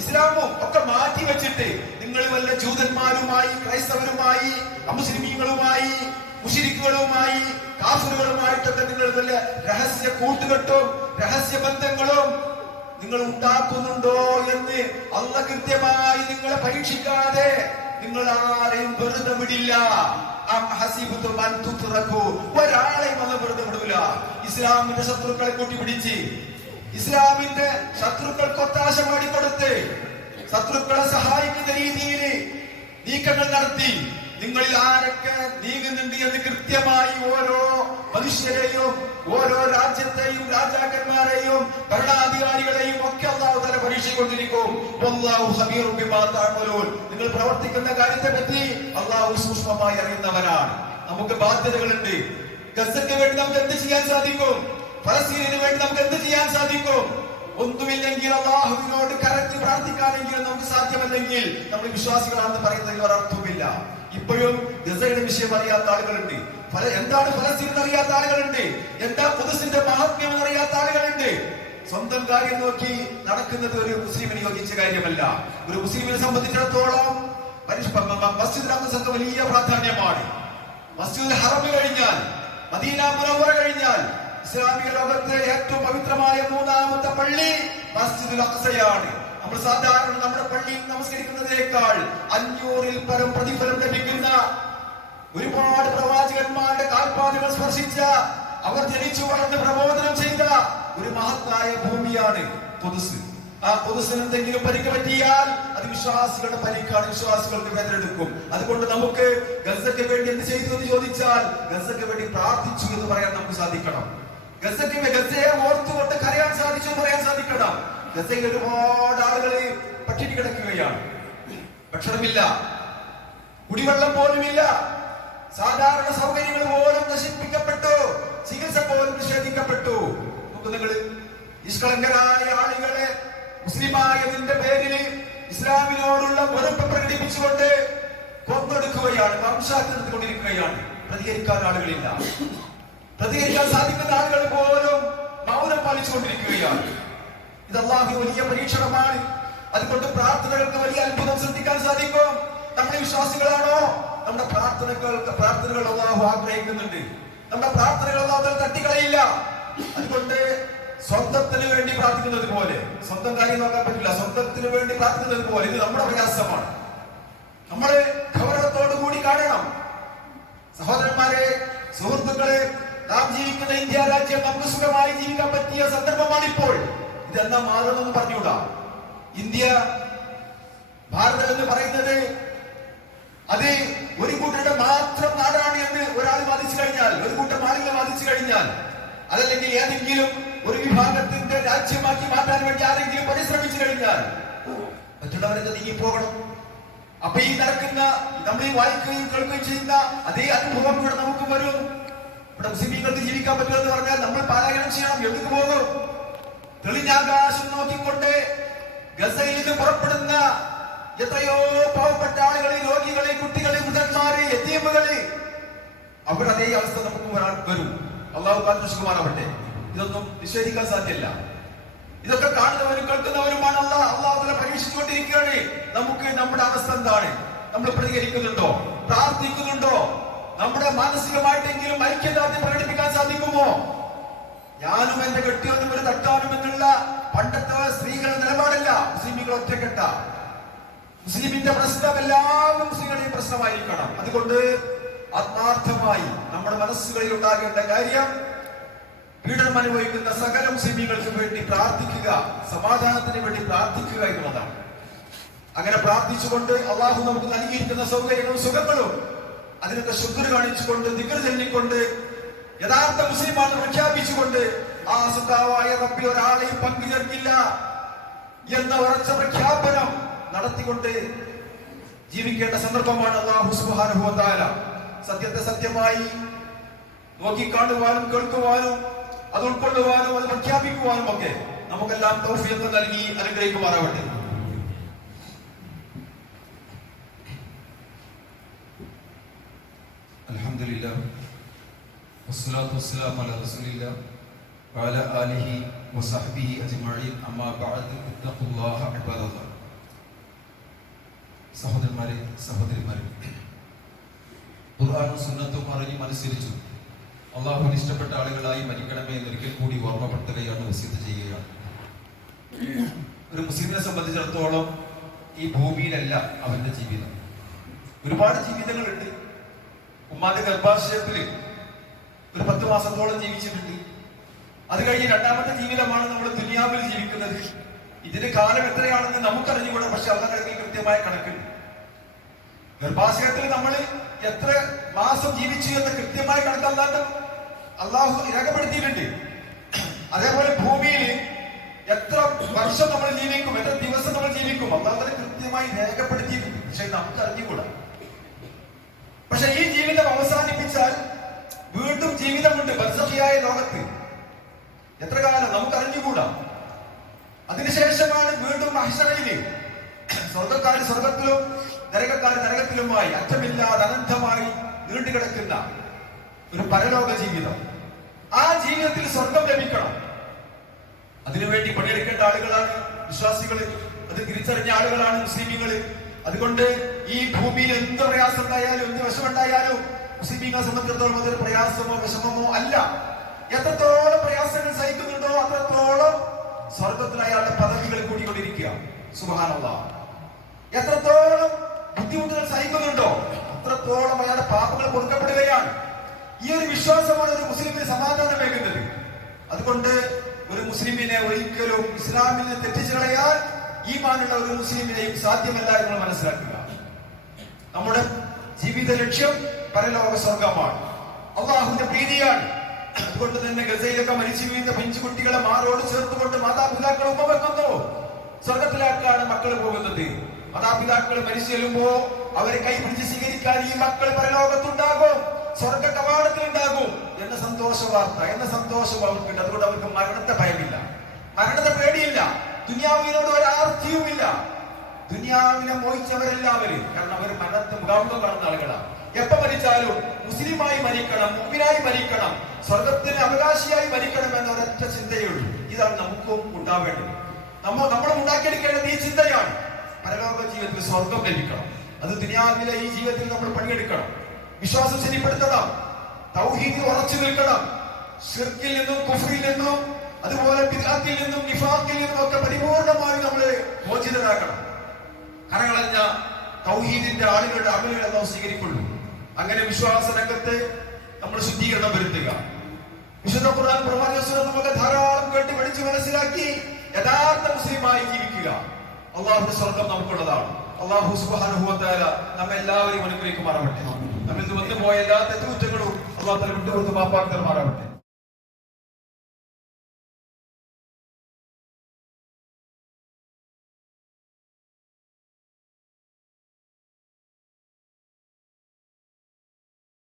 ഇസ്ലാമും ഒക്കെ മാറ്റി വെച്ചിട്ട് നിങ്ങൾ വല്ല ജൂതന്മാരുമായി, ക്രൈസ്തവരുമായി, അമുസ്ലിമീങ്ങളുമായി, മുശ്രിക്കുകളുമായി, കാഫിറുകളുമായിട്ടൊക്കെ നിങ്ങൾ വല്ല രഹസ്യ കൂട്ടുകെട്ടും രഹസ്യ ബന്ധങ്ങളും നിങ്ങൾ ഉണ്ടാക്കുന്നുണ്ടോ എന്ന് അല്ലാഹു കൃത്യമായി നിങ്ങളെ പരീക്ഷിക്കാതെ നിങ്ങൾ ആരെയും വെറുതെ വിടില്ല. ഒരാളെയും അല്ല വെറുതെ വിടൂല. ഇസ്ലാമിന്റെ ശത്രുക്കളെ കൂട്ടിപ്പിടിച്ച്, ഇസ്ലാമിന്റെ ശത്രുക്കൾക്ക് ഒത്താശ മാടിക്കൊടുത്ത്, ശത്രുക്കളെ സഹായിക്കുന്ന രീതിയിൽ നീക്കങ്ങൾ നടത്തി നിങ്ങളിൽ ആരൊക്കെ നീങ്ങുന്നുണ്ട് എന്ന് കൃത്യമായി ഓരോ മനുഷ്യരെയും, ഓരോ രാജ്യത്തെയും, രാജാക്കന്മാരെയും, ഭരണാധികാരികളെയും ഒക്കെ അല്ലാഹു തആല പരീക്ഷിച്ചുകൊണ്ടിരിക്കും. വല്ലാഹു ഖബീറും ബിമാ തഅമലൂൻ, നിങ്ങൾ പ്രവർത്തിക്കുന്ന കാര്യത്തെ പറ്റി അല്ലാഹു സൂക്ഷ്മമായി അറിയുന്നവനാണ്. നമുക്ക് ബാധ്യതകളുണ്ട്. ഗസയ്ക്ക് വേണ്ടി നമുക്ക് എന്ത് ചെയ്യാൻ സാധിക്കും? ഫലസ്തീനിന് വേണ്ടി നമുക്ക് എന്ത് ചെയ്യാൻ സാധിക്കും? ഒന്നുമില്ലെങ്കിൽ അല്ലാഹുവിനോട് കരഞ്ഞ് പ്രാർത്ഥിക്കാനെങ്കിലും നമുക്ക് സാധ്യമല്ലെങ്കിൽ നമ്മൾ വിശ്വാസികളാണെന്ന് പറയുന്നതിൽ ഒരർത്ഥവുമില്ല. ഇപ്പോഴും ഗസയുടെ വിഷയം അറിയാത്ത ആളുകളുണ്ട്, എന്താണ് ഫലസ്തീൻ അറിയാത്ത ആളുകളുണ്ട്, എന്താ ഖുദ്സിന്റെ മഹാത്മ്യം എന്നറിയാത്ത ആളുകളുണ്ട്. സ്വന്തം കാര്യം നോക്കി നടക്കുന്നത് ഒരു മുസ്ലിമിന് യോജിച്ച കാര്യമല്ല. ഒരു മുസ്ലിമിനെ സംബന്ധിച്ചിടത്തോളം മസ്ജിദുൽ അഖ്സക്ക് വലിയ പ്രാധാന്യമാണ്. മസ്ജിദുൽ ഹറം കഴിഞ്ഞാൽ, മദീന മുനവ്വറ കഴിഞ്ഞാൽ ഇസ്ലാമിക ലോകത്തെ ഏറ്റവും പവിത്രമായ മൂന്നാമത്തെ പള്ളി മസ്ജിദുൽ അഖ്സയാണ്. നമ്മൾ സാധാരണ നമ്മുടെ പള്ളിയിൽ നമസ്കരിക്കുന്നതിനേക്കാൾ 500-ൽ പരം പ്രതിഫലം ലഭിക്കുന്ന, ഒരുപാട് പ്രവാചകന്മാരുടെ കാൽപ്പാടുകൾ സ്പർശിച്ച, അവർ ജനിച്ചു വളർന്ന് പ്രബോധനം ചെയ്ത ഒരു മഹത്തായ ഭൂമിയാണ് ഖുദ്സ്. ആ ഖുദ്സിന് എന്തെങ്കിലും പരിക്ക് പറ്റിയാൽ അത് വിശ്വാസികളുടെ പരിക്കാണ്, വിശ്വാസികൾക്ക് വേദനെടുക്കും. അതുകൊണ്ട് നമുക്ക് ഗസയ്ക്ക് വേണ്ടി എന്ത് ചെയ്തു എന്ന് ചോദിച്ചാൽ ഗസയ്ക്ക് വേണ്ടി പ്രാർത്ഥിച്ചു എന്ന് പറയാൻ നമുക്ക് സാധിക്കണം. ഗസയെ ഓർത്തുകൊണ്ട് കരയാൻ സാധിച്ചു എന്ന് പറയാൻ സാധിക്കണം. ഗസയിൽ ഒരുപാട് ആളുകൾ പട്ടിണി കിടക്കുകയാണ്. ഭക്ഷണമില്ല, കുടിവെള്ളം പോലുമില്ല, സാധാരണ സൗകര്യങ്ങൾ പോലും നശിപ്പിക്കപ്പെട്ടു, ചികിത്സ പോലും നിഷേധിക്കപ്പെട്ടു. നിങ്ങൾ നിഷ്കളങ്കരായ ആളുകളെ മുസ്ലിമായതിന്റെ പേരിൽ ഇസ്ലാമിനോടുള്ള വെറുപ്പ് പ്രകടിപ്പിച്ചുകൊണ്ട് കൊന്നൊടുക്കുകയാണ്, വംശാത്തിനെടുത്തുകൊണ്ടിരിക്കുകയാണ്. പ്രതികരിക്കാൻ ആളുകളില്ല, പ്രതികരിക്കാൻ സാധിക്കുന്ന ആളുകൾ പോലും മൗനം പാലിച്ചുകൊണ്ടിരിക്കുകയാണ്. ഇത് അല്ലാഹുവിന്റെ വലിയ പരീക്ഷണമാണ്. അതുകൊണ്ട് പ്രാർത്ഥനകൾക്ക് വലിയ അത്ഭുതം ശ്രദ്ധിക്കാൻ സാധിക്കും. നമ്മുടെ വിശ്വാസികളാണോ? നമ്മുടെ പ്രാർത്ഥനകൾ അല്ലാഹു ആഗ്രഹിക്കുന്നുണ്ട്. നമ്മുടെ പ്രാർത്ഥനകൾ അല്ലാഹു തട്ടിക്കളയില്ല. അതുകൊണ്ട് സ്വന്തത്തിന് വേണ്ടി പ്രാർത്ഥിക്കുന്നത് പോലെ, സ്വന്തം കാര്യം നോക്കാൻ പറ്റില്ല, സ്വന്തത്തിന് വേണ്ടി പ്രാർത്ഥിക്കുന്നത് പോലെ ഇത് നമ്മുടെ പ്രയാസമാണ്. നമ്മള് ഗൗരവത്തോടു കൂടി കാണണം. സഹോദരന്മാരെ, സുഹൃത്തുക്കളെ, നാം ജീവിക്കുന്ന ഇന്ത്യ രാജ്യം നമുക്ക് സുഖമായി ജീവിക്കാൻ പറ്റിയ സന്ദർഭമാണിപ്പോൾ. ഇതെന്നാ മാറുമെന്ന് പറഞ്ഞുകൂടാ. ഇന്ത്യ, ഭാരതം എന്ന് പറയുന്നത് അത് ഒരു കൂട്ടരുടെ മാത്രം നാടാണ് എന്ന് ഒരാൾ വാദിച്ചു കഴിഞ്ഞാൽ, ഒരു കൂട്ടം ആളുകൾ വാദിച്ചു കഴിഞ്ഞാൽ, അതല്ലെങ്കിൽ ഏതെങ്കിലും ഒരു വിഭാഗത്തിന്റെ രാജ്യമാക്കി മാറ്റാൻ വേണ്ടി ആരെങ്കിലും പരിശ്രമിച്ചു കഴിഞ്ഞാൽ മറ്റുള്ളവരൊക്കെ നീങ്ങിപ്പോകണം. അപ്പൊ ഈ നടക്കുന്ന, നമ്മൾ ഈ വായിക്കുകയും കേൾക്കുകയും ചെയ്യുന്ന അതേ അനുഭവം ഇവിടെ നമുക്ക് വരും. ഇവിടെ മുസ്ലിങ്ങൾക്ക് ജീവിക്കാൻ പറ്റുമെന്ന് പറഞ്ഞാൽ നമ്മൾ പാരായണം ചെയ്യണം. എവിടേക്ക് പോകും? തെളിഞ്ഞ ആകാശം നോക്കിക്കൊണ്ട് ഗസയിൽ നിന്ന് പുറപ്പെടുന്ന എത്രയോ പാവപ്പെട്ട ആളുകളെ, രോഗികളെ, കുട്ടികളെ, വൃദ്ധന്മാരെ, യതീമുകളെ, അവിടെ അതേ അവസ്ഥ നമുക്ക് വരും. അള്ളാഹു കാത്തുരക്ഷിക്കുമാറാവട്ടെ. ഇതൊന്നും നിഷേധിക്കാൻ സാധ്യമല്ല. ഇതൊക്കെ കാണുന്നവരും കേൾക്കുന്നവരുമാണ്. അള്ളാഹുവിനെ പരീക്ഷിച്ചുകൊണ്ടിരിക്കുകയാണ്. നമുക്ക് നമ്മുടെ അവസ്ഥ എന്താണ്? നമ്മൾ പ്രതികരിക്കുന്നുണ്ടോ? പ്രാർത്ഥിക്കുന്നുണ്ടോ? നമ്മുടെ മാനസികമായിട്ടെങ്കിലും ഐക്യദാർഢ്യം പ്രകടിപ്പിക്കാൻ സാധിക്കുമോ? ഞാനും എന്റെ കെട്ടിയൊന്നും ഒരു തട്ടാനും എന്നുള്ള പണ്ടത്തെ സ്ത്രീകളുടെ നിലപാടല്ല മുസ്ലിമുകൾ ഒറ്റക്കെട്ട. മുസ്ലിമിന്റെ പ്രശ്നം എല്ലാ മുസ്ലിങ്ങളുടെയും പ്രശ്നമായിരിക്കണം. അതുകൊണ്ട് ആത്മാർത്ഥമായി നമ്മുടെ മനസ്സുകളിൽ ഉണ്ടാകേണ്ട കാര്യം, പീഡനം അനുഭവിക്കുന്ന സകല മുസ്ലിമീങ്ങൾക്ക് വേണ്ടി പ്രാർത്ഥിക്കുക, സമാധാനത്തിന് വേണ്ടി പ്രാർത്ഥിക്കുക എന്നുള്ളതാണ്. അങ്ങനെ പ്രാർത്ഥിച്ചുകൊണ്ട് അള്ളാഹു നമുക്ക് നൽകിയിരിക്കുന്ന സൗകര്യങ്ങളും സുഖങ്ങളും അതിനൊക്കെ ശുക്ർ കാണിച്ചുകൊണ്ട്, ദിക്ർ ചൊല്ലിക്കൊണ്ട്, യഥാർത്ഥ മുസ്ലിമാണെന്ന് പ്രഖ്യാപിച്ചുകൊണ്ട്, ആ സുഖാവായ റബ്ബി ഒരാളെയും പങ്കുചേർക്കില്ല എന്ന ഉറച്ച പ്രഖ്യാപനം നടത്തിക്കൊണ്ട് ജീവിക്കേണ്ട സന്ദർഭമാണ്. അല്ലാഹു സുബ്ഹാനഹു വ തആല സത്യത്തെ സത്യമായി നോക്കിക്കാണുവാനും കേൾക്കുവാനും അത് ഉൾക്കൊള്ളുവാനും അത് പ്രഖ്യാപിക്കുവാനും ഒക്കെ നമുക്കെല്ലാം തൗഫീഖ് നൽകി അനുഗ്രഹിക്കുമാറാവട്ടെ. അൽഹംദുലില്ലാഹ് വസ്സലാത്തു വസ്സലാമു അലാ റസൂലില്ലാഹ് വഅലാ ആലിഹി വസഹ്ബിഹി അജ്മഈൻ. അമ്മാ ബഅദ്, ഇത്തഖുല്ലാഹ ഇബാദല്ലാഹ്. സഹോദരന്മാരെ, സഹോദരിമാരെ, ഖുർആനും സുന്നത്തും അറിഞ്ഞും അനുസരിച്ചു അള്ളാഹുവിന് ഇഷ്ടപ്പെട്ട ആളുകളായി മരിക്കണമേ എന്നൊരിക്കൽ കൂടി ഓർമ്മപ്പെടുത്തുകയാണ്, വസിയത്ത് ചെയ്യുകയാണ്. ഒരു മുസ്ലിമിനെ സംബന്ധിച്ചിടത്തോളം ഈ ഭൂമിയിലല്ല അവന്റെ ജീവിതം. ഒരുപാട് ജീവിതങ്ങളുണ്ട്. ഉമ്മാന്റെ ഗർഭാശയത്തിൽ ഒരു 10 മാസത്തോളം ജീവിച്ചിട്ടുണ്ട്. അത് കഴിഞ്ഞ് രണ്ടാമത്തെ ജീവിതമാണ് നമ്മൾ ദുനിയാവിൽ ജീവിക്കുന്നത്. ഇതിന്റെ കാലം എത്രയാണെന്ന് നമുക്കറിഞ്ഞുകൂടാ. പക്ഷെ അള്ളാഹുവിന്റെ കൃത്യമായ കണക്കുണ്ട്. ഗർഭാശയത്തിൽ നമ്മൾ എത്ര മാസം ജീവിച്ചു എന്ന കൃത്യമായ കണക്കല്ലാണ്ട് അള്ളാഹു രേഖപ്പെടുത്തിയിട്ടുണ്ട്. അതേപോലെ ഭൂമിയിൽ എത്ര വർഷം നമ്മൾ ജീവിക്കും, എത്ര ദിവസം നമ്മൾ ജീവിക്കും, അള്ളാഹു കൃത്യമായി രേഖപ്പെടുത്തിയിട്ടുണ്ട്. പക്ഷെ നമുക്ക് അറിഞ്ഞുകൂടാ. പക്ഷെ ഈ ജീവിതം അവസാനിപ്പിച്ചാൽ വീണ്ടും ജീവിതമുണ്ട് ബർസഖിയായ ലോകത്ത്. എത്ര കാലം നമുക്ക് അറിഞ്ഞുകൂടാ. അതിനുശേഷമാണ് വീണ്ടും മഹ്ശറയില് സ്വർഗക്കാര് സ്വർഗത്തിലും നരകക്കാര് നരകത്തിലുമായി അറ്റമില്ലാതെ അനന്തമായി നീണ്ടുകിടക്കുന്ന ഒരു പരലോക ജീവിതം. ആ ജീവിതത്തിൽ സ്വർഗം ലഭിക്കണം. അതിനുവേണ്ടി പണിയെടുക്കേണ്ട ആളുകളാണ് വിശ്വാസികള്. അത് തിരിച്ചറിഞ്ഞ ആളുകളാണ് മുസ്ലിമീങ്ങള്. അതുകൊണ്ട് ഈ ഭൂമിയിൽ എന്ത് പ്രയാസം ഉണ്ടായാലും, എന്ത് വിഷമുണ്ടായാലും മുസ്ലിമീങ്ങളെ സംബന്ധിച്ചിടത്തോളം അതൊരു പ്രയാസമോ വിഷമമോ അല്ല. എത്രത്തോളം പ്രയാസങ്ങൾ സഹിക്കുന്നുണ്ടോ അത്രത്തോളം സ്വർഗത്തിൽ അയാളുടെ പദവികൾ കൂടിക്കൊണ്ടിരിക്കുക. സുബ്ഹാനല്ലാഹ്. എത്രത്തോളം ബുദ്ധിമുട്ടുകൾ സഹിക്കുന്നുണ്ടോ അത്രത്തോളം അയാളുടെ പാപങ്ങൾ പൊറുക്കപ്പെടുകയാണ്. ഈ ഒരു വിശ്വാസമാണ് ഒരു മുസ്ലിമിന് സമാധാനമേകുന്നത്. അതുകൊണ്ട് ഒരു മുസ്ലിമിനെ ഒരിക്കലും ഇസ്ലാമിൽ നിന്ന് തെറ്റിച്ചു കളയാൻ ഈമാനുള്ള ഒരു മുസ്ലിമിനെയും സാധ്യമല്ല എന്ന് മനസ്സിലാക്കുക. നമ്മുടെ ജീവിത ലക്ഷ്യം പരലോക സ്വർഗമാണ്, അള്ളാഹുവിന്റെ പ്രീതിയാണ്. അതുകൊണ്ട് തന്നെ ഗസയിലൊക്കെ മരിച്ചു വീഴുന്ന പിഞ്ചുകുട്ടികളെ മാറോട് ചേർത്തുകൊണ്ട് മാതാപിതാക്കൾ ഉമ്മ വെക്കുന്നു. സ്വർഗത്തിലേക്കാണ് മക്കൾ പോകുന്നത്. മാതാപിതാക്കൾ മരിച്ചു ചെല്ലുമ്പോ അവരെ കൈ പിടിച്ച് സ്വീകരിക്കാൻ ഈ മക്കൾ പരലോകത്തുണ്ടാകും, സ്വർഗ കവാടത്തിലുണ്ടാകും എന്ന സന്തോഷ വാർത്ത, എന്ന സന്തോഷം അവർക്കുണ്ട്. അതുകൊണ്ട് അവർക്ക് മരണത്തെ ഭയമില്ല, മരണത്തെ പേടിയില്ല, ദുനിയാവിനോട് ഒരാർത്തിയുമില്ല. ദുനിയാവിനെ മോഹിച്ചവരെല്ലാവരും, കാരണം അവർ മരണത്തെ മുഖാമുഖം കാണുന്ന ആളുകളാണ്. എപ്പോ മരിച്ചാലും മുസ്ലിമായി മരിക്കണം, മുഅ്മിനായി മരിക്കണം, സ്വർഗത്തിന് അവകാശിയായി മരിക്കണം എന്ന ഒരൊറ്റ ചിന്തയുള്ളൂ. ഇതാണ് നമുക്കും ഉണ്ടാവേണ്ടത്. നമ്മൾ ഉണ്ടാക്കിയെടുക്കേണ്ടത് ഈ ചിന്തയാണ്. പരലോക ജീവിതത്തിൽ സ്വർഗം ലഭിക്കണം. അത് ദുനിയാവിലെ ഈ ജീവിതത്തിൽ നമ്മൾ പണിയെടുക്കണം. വിശ്വാസം ശരിപ്പെടുത്തണം, തൗഹീദിൽ ഉറച്ചു നിൽക്കണം, ശിർക്കിൽ നിന്നും കുഫ്രിൽ നിന്നും അതുപോലെ ബിദ്അത്തിൽ നിന്നും നിഫാഖിൽ നിന്നും ഒക്കെ പരിപൂർണമായി നമ്മൾ മോചിതരാകണം. കരകളഞ്ഞ തൗഹീദിന്റെ ആളുകളുടെ അമലുകൾ അല്ലാഹു സ്വീകരിക്കുള്ളൂ. അങ്ങനെ വിശ്വാസ രംഗത്ത് നമ്മൾ ശുദ്ധീകരണം വരുത്തുക. വിശുദ്ധ ഖുർആൻ പ്രവാചകൻ നമുക്ക് ധാരാളം കേട്ട് പഠിച്ച് മനസ്സിലാക്കി യഥാർത്ഥ മുസ്ലിമായി ജീവിക്കുക. അള്ളാഹുവിന്റെ സ്വർഗം നമുക്കുള്ളതാണ്. അള്ളാഹു സുബ്ഹാനഹു വ തആല നമ്മെല്ലാവരെയും അനുഗ്രഹിക്കുമാറാവട്ടെ. നമ്മിൽ നിന്ന് വന്നുപോയ എല്ലാ തെറ്റുകുറ്റങ്ങളും അള്ളാഹു തആല വിട്ടുകൊടുത്ത് മാപ്പാക്കി തരുമാറാവട്ടെ.